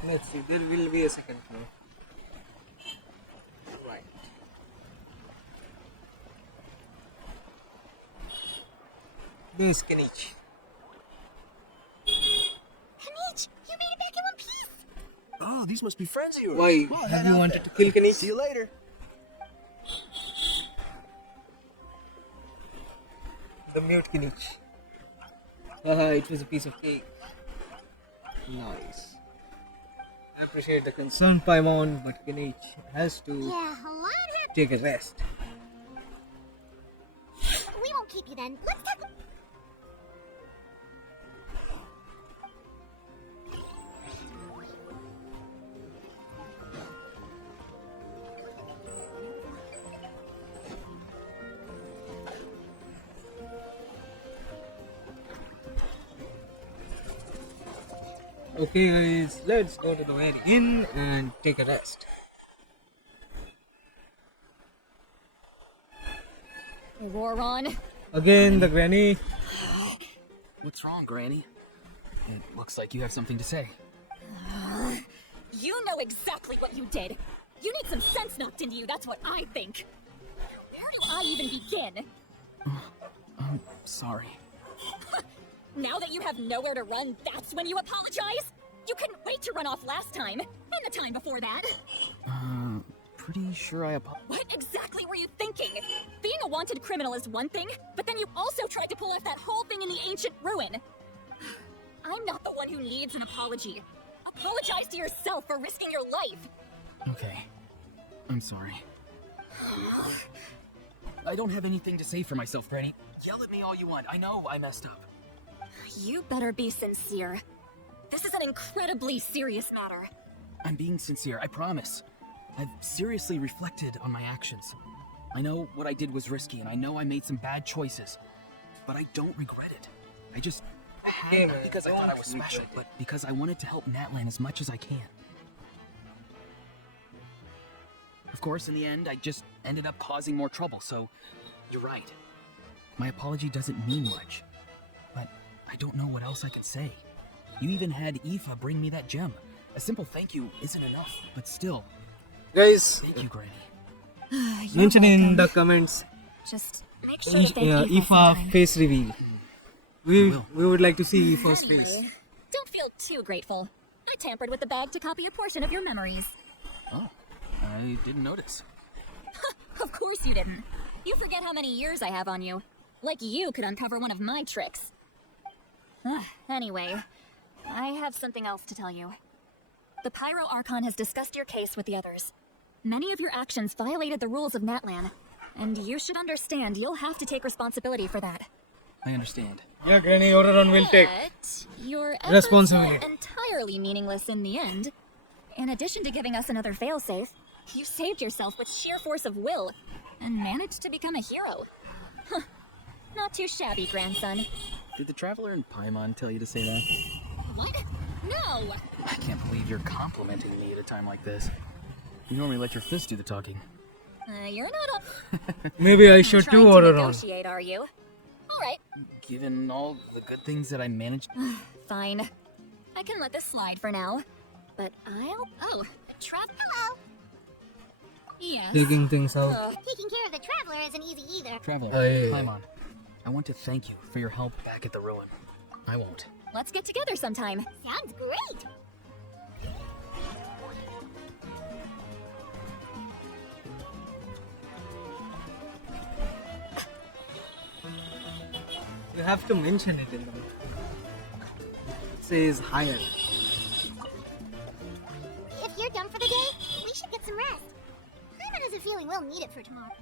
Let's see, there will be a second floor. Right. This Kanich. Kanich, you made it back in one piece! Oh, these must be friends of yours. Why? Well, Have head you out wanted then. to kill Kanich? See you later. The mute Kanich. Haha, it was a piece of cake. Nice. I appreciate the concern, Paimon, but Kanich has to Yeah, a lot happened. take a rest. We won't keep you then. Let's talk. Okay guys, let's go to the very inn and take a rest. Ororon. Again, the granny. What's wrong, Granny? It looks like you have something to say. You know exactly what you did. You need some sense knocked into you, that's what I think. Where do I even begin? I'm sorry. Now that you have nowhere to run, that's when you apologize? You couldn't wait to run off last time, and the time before that. Pretty sure I What exactly were you thinking? Being a wanted criminal is one thing, but then you also tried to pull off that whole thing in the ancient ruin. I'm not the one who needs an apology. Apologize to yourself for risking your life. Okay. I'm sorry. I don't have anything to say for myself, Granny. Yell at me all you want. I know I messed up. You better be sincere. This is an incredibly serious matter. I'm being sincere, I promise. I've seriously reflected on my actions. I know what I did was risky, and I know I made some bad choices, but I don't regret it. I just had not because I thought I was special, but because I wanted to help Natlan as much as I can. Of course, in the end, I just ended up causing more trouble, so you're right. My apology doesn't mean much, but I don't know what else I can say. You even had Aoife bring me that gem. A simple thank you isn't enough, but still. Guys, Thank you, Granny. mention in the comments Just make sure to thank Aoife face reveal. We would like to see Aoife's face. Anyway, don't feel too grateful. I tampered with the bag to copy a portion of your memories. Oh, I didn't notice. Of course you didn't. You forget how many years I have on you. Like you could uncover one of my tricks. Anyway, I have something else to tell you. The Pyro Archon has discussed your case with the others. Many of your actions violated the rules of Natlan, and you should understand you'll have to take responsibility for that. I understand. Yeah, Granny, Ororon will take But your efforts responsibility. are entirely meaningless in the end. In addition to giving us another failsafe, you saved yourself with sheer force of will and managed to become a hero. Huh. Not too shabby, grandson. Did the Traveler in Paimon tell you to say that? What? No! I can't believe you're complimenting me at a time like this. You normally let your fist do the talking. You're not up. Maybe I should too, Trying to Ororon. negotiate, are you? Alright. Given all the good things that I managed... Fine. I can let this slide for now. But Oh, Hello! Yes. Taking things out. Taking care of the traveler isn't easy either. Traveler, Aye. Paimon, I want to thank you for your help back at the ruin. I won't. Let's get together sometime. Sounds great. You have to mention it in the says higher. If you're done for the day, we should get some rest. Paimon has a feeling we'll need it for tomorrow.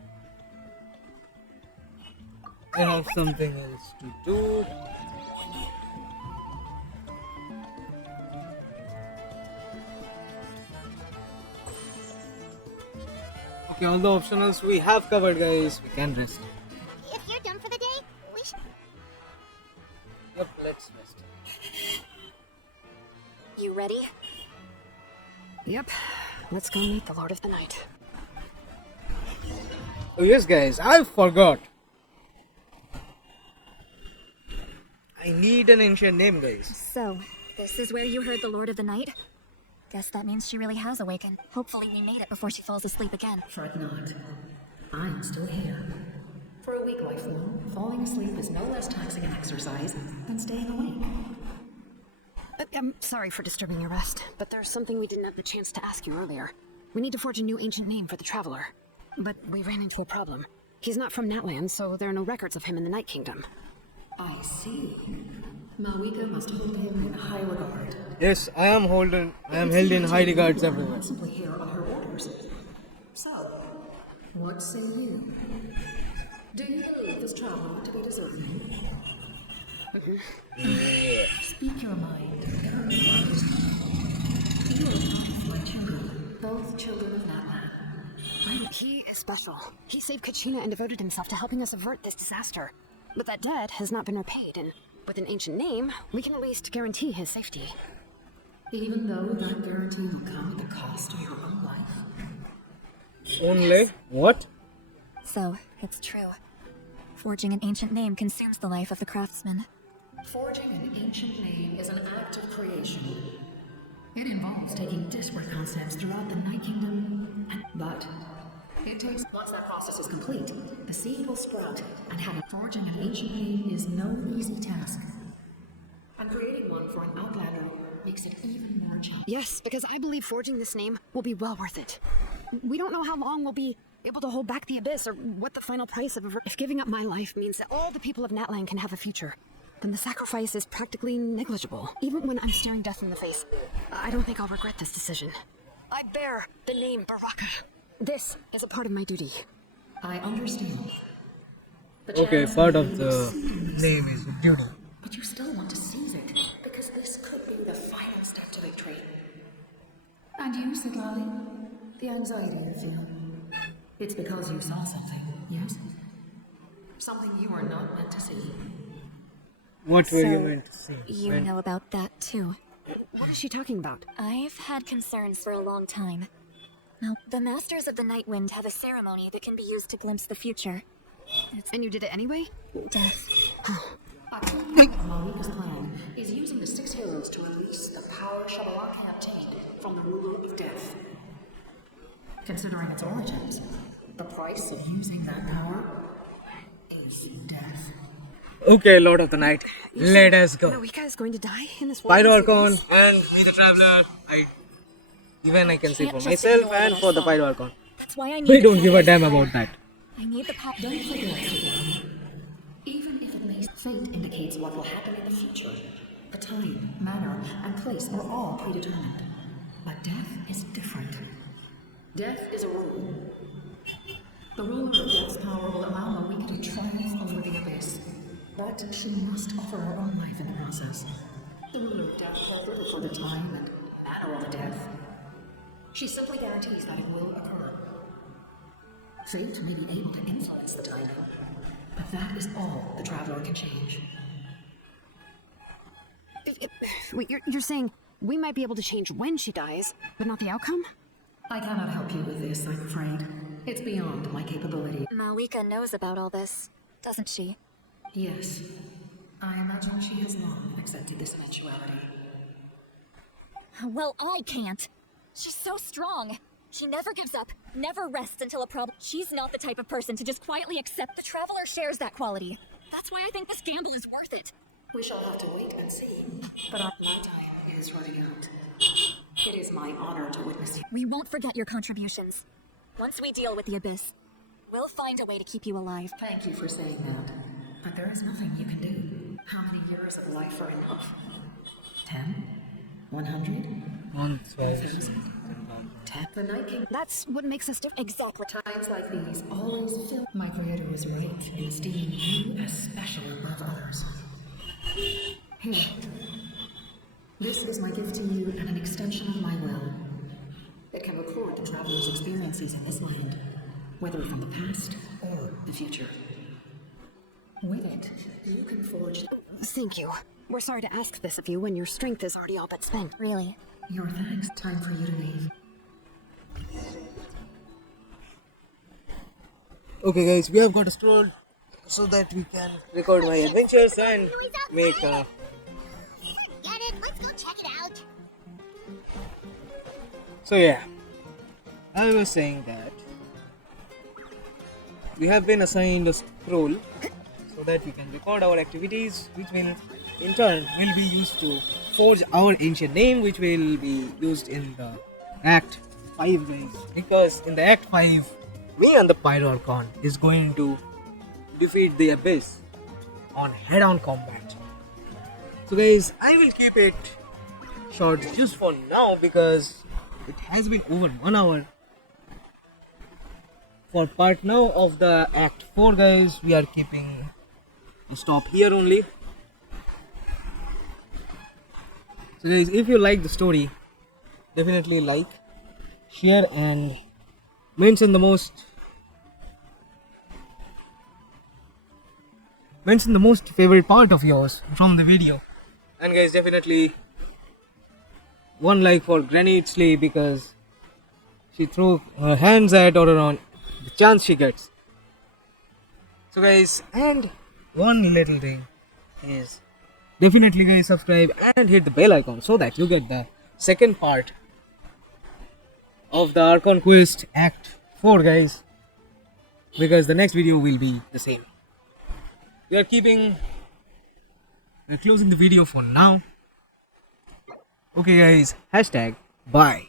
I have something else to do. Okay, all the optionals we have covered, guys. We can rest. If you're done for the day, we should... Yep, let's rest. You ready? Yep. Let's go meet the Lord of the Night. Oh yes, guys, I forgot. I need an ancient name, guys. So, this is where you heard the Lord of the Night? Guess that means she really has awakened. Hopefully we made it before she falls asleep again. Fret not. I'm still here. For a weak life form, falling asleep is no less taxing an exercise than staying awake. I'm sorry for disturbing your rest, but there's something we didn't have the chance to ask you earlier. We need to forge a new ancient name for the Traveler. But we ran into a problem. He's not from Natlan, so there are no records of him in the Night Kingdom. I see. Mavuika must hold him in high regard. Yes, I am held in high regards everywhere. Simply here on her orders. So, what say you? Do you believe this traveler to be deserving? Speak your mind. You are my children, both children of Natlan. He is special. He saved Kachina and devoted himself to helping us avert this disaster. But that debt has not been repaid, and with an ancient name, we can at least guarantee his safety. Even though that guarantee will come at the cost of your own life. Only? What? So, it's true. Forging an ancient name consumes the life of the craftsman. Forging an ancient name is an act of creation. It involves taking disparate concepts throughout the Night Kingdom, but it takes... Once that process is complete, the seed will sprout, and forging an ancient name is no easy task. And creating one for an outlander makes it even more challenging. Yes, because I believe forging this name will be well worth it. We don't know how long we'll be able to hold back the abyss, or what the final price of if giving up my life means that all the people of Natlan can have a future, then the sacrifice is practically negligible. Even when I'm staring death in the face, I don't think I'll regret this decision. I bear the name Baraka. This is a part of my duty. I understand. Okay, part of the name is duty. But you still want to seize it, because this could be the final step to victory. And you, Xilonen, the anxiety you feel. It's because you saw something, yes? Something you are not meant to see. What were you meant to say? You know about that too. What is she talking about? I've had concerns for a long time. Now, the Masters of the Night Wind have a ceremony that can be used to glimpse the future. And you did it anyway? Death. Mavuika's plan is using the 6 heroes to release the power Shabalaka obtained from the ruler of death. Considering its origins, the price of using that power is death. Okay, Lord of the Night, let us go. Mavuika is going to die in this war. Pyro Archon and me the Traveler. I can see for myself and for the Pyro Archon. That's why I need We don't give a damn about that. I need the pop. Don't forget, even if it makes fate indicates what will happen in the future, the time, manner, and place are all predetermined. But death is different. Death is a rule. The ruler of death's power will allow Mavuika to triumph over the abyss. But she must offer her own life in the process. The ruler of death cares little for the time and manner of the death. She simply guarantees that it will occur. Fate may be able to influence the timing, but that is all the Traveler can change. Wait, you're saying we might be able to change when she dies, but not the outcome? I cannot help you with this, I'm afraid. It's beyond my capability. Mavuika knows about all this, doesn't she? Yes. I imagine she has long accepted this eventuality. Well, I can't. She's so strong. She never gives up, never rests until a problem. She's not the type of person to just quietly accept. The Traveler shares that quality. That's why I think this gamble is worth it. We shall have to wait and see. But our time is running out. It is my honor to witness you. We won't forget your contributions. Once we deal with the Abyss, we'll find a way to keep you alive. Thank you for saying that. But there is nothing you can do. How many years of life are enough? 10? 100? 1,000? 10? The Night King. That's what makes us different. Exactly. Times like these always fill. My creator was right in esteeming you as special above others. Here. This is my gift to you and an extension of my will. It can record the Traveler's experiences in this land, whether from the past or the future. With it, you can forge... Thank you. We're sorry to ask this of you when your strength is already all but spent. Really? Your thanks. Time for you to leave. Okay guys, we have got a stroll so that we can record my adventures and make Get it? Let's go check it out. So yeah, I was saying that we have been assigned a scroll so that we can record our activities, which will in turn will be used to forge our ancient name, which will be used in the Act 5 guys. Because in the Act 5, me and the Pyro Archon is going to defeat the Abyss on head-on combat. So guys, I will keep it short just for now because it has been over 1 hour. For part now of the Act 4 guys, we are keeping a stop here only. So guys, if you like the story, definitely like, share and mention the most favorite part of yours from the video. And guys, definitely one like for Granny Slay because she threw her hands at Ororon the chance she gets. So guys, and one little thing is definitely guys subscribe and hit the bell icon so that you get the second part of the Archon Quest Act 4 guys, because the next video will be the same. We are closing the video for now. Okay guys, hashtag bye.